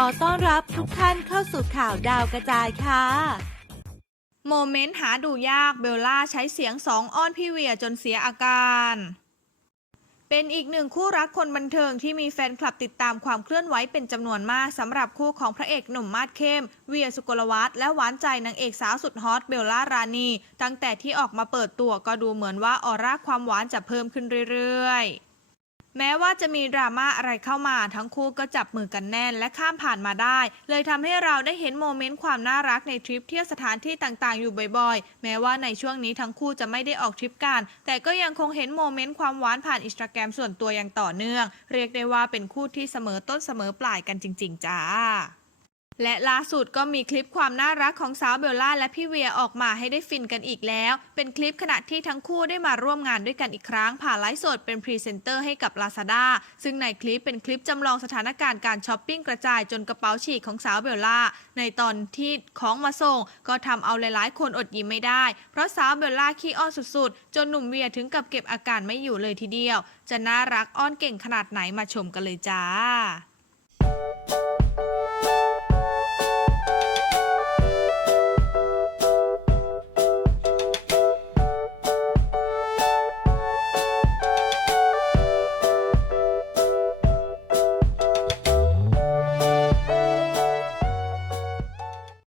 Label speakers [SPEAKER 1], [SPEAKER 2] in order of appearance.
[SPEAKER 1] ขอต้อนรับทุกท่านเข้าสู่ข่าวดาวกระจายค่ะ
[SPEAKER 2] โมเมนต์หาดูยากเบลล่าใช้เสียงสองอ้อนพี่เวียจนเสียอาการ เป็นอีกหนึ่งคู่รักคนบันเทิงที่มีแฟนคลับติดตามความเคลื่อนไหวเป็นจำนวนมากสำหรับคู่ของพระเอกหนุ่มมาดเข้ม เวียสุกลวัฒน์และหวานใจนางเอกสาวสุดฮอตเบลล่ารานี ตั้งแต่ที่ออกมาเปิดตัวก็ดูเหมือนว่าออร่าความหวานจะเพิ่มขึ้นเรื่อยๆ แม้ว่าจะมีดราม่าอะไรเข้ามา ทั้งคู่ก็จับมือกันแน่น และข้ามผ่านมาได้ เลยทำให้เราได้เห็นโมเมนต์ความน่ารักในทริปเที่ยวสถานที่ต่างๆ อยู่บ่อยๆ แม้ว่าในช่วงนี้ทั้งคู่จะไม่ได้ออกทริปกัน แต่ก็ยังคงเห็นโมเมนต์ความหวานผ่านอินสตาแกรมส่วนตัวอย่างต่อเนื่อง เรียกได้ว่าเป็นคู่ที่เสมอต้นเสมอปลายกันจริง ๆ จ้า และล่าสุดก็มีคลิปความน่ารักของสาวเบลล่าและพี่เวียออกมาให้ได้ฟินกันอีกแล้ว เป็นคลิปขณะที่ทั้งคู่ได้มาร่วมงานด้วยกันอีกครั้ง ผ่านไลฟ์สดเป็นพรีเซนเตอร์ให้กับ Lazada ซึ่งในคลิปเป็นคลิปจำลองสถานการณ์การช้อปปิ้งกระจายจนกระเป๋าฉีกของสาวเบลล่า ในตอนที่ของมาส่ง ก็ทำเอาหลายๆ คนอดยิ้มไม่ได้ เพราะสาวเบลล่าขี้อ้อนสุดๆ จนหนุ่มเวียถึงกับเก็บอาการไม่อยู่เลยทีเดียว จะน่ารักอ้อนเก่งขนาดไหนมาชมกันเลยจ้า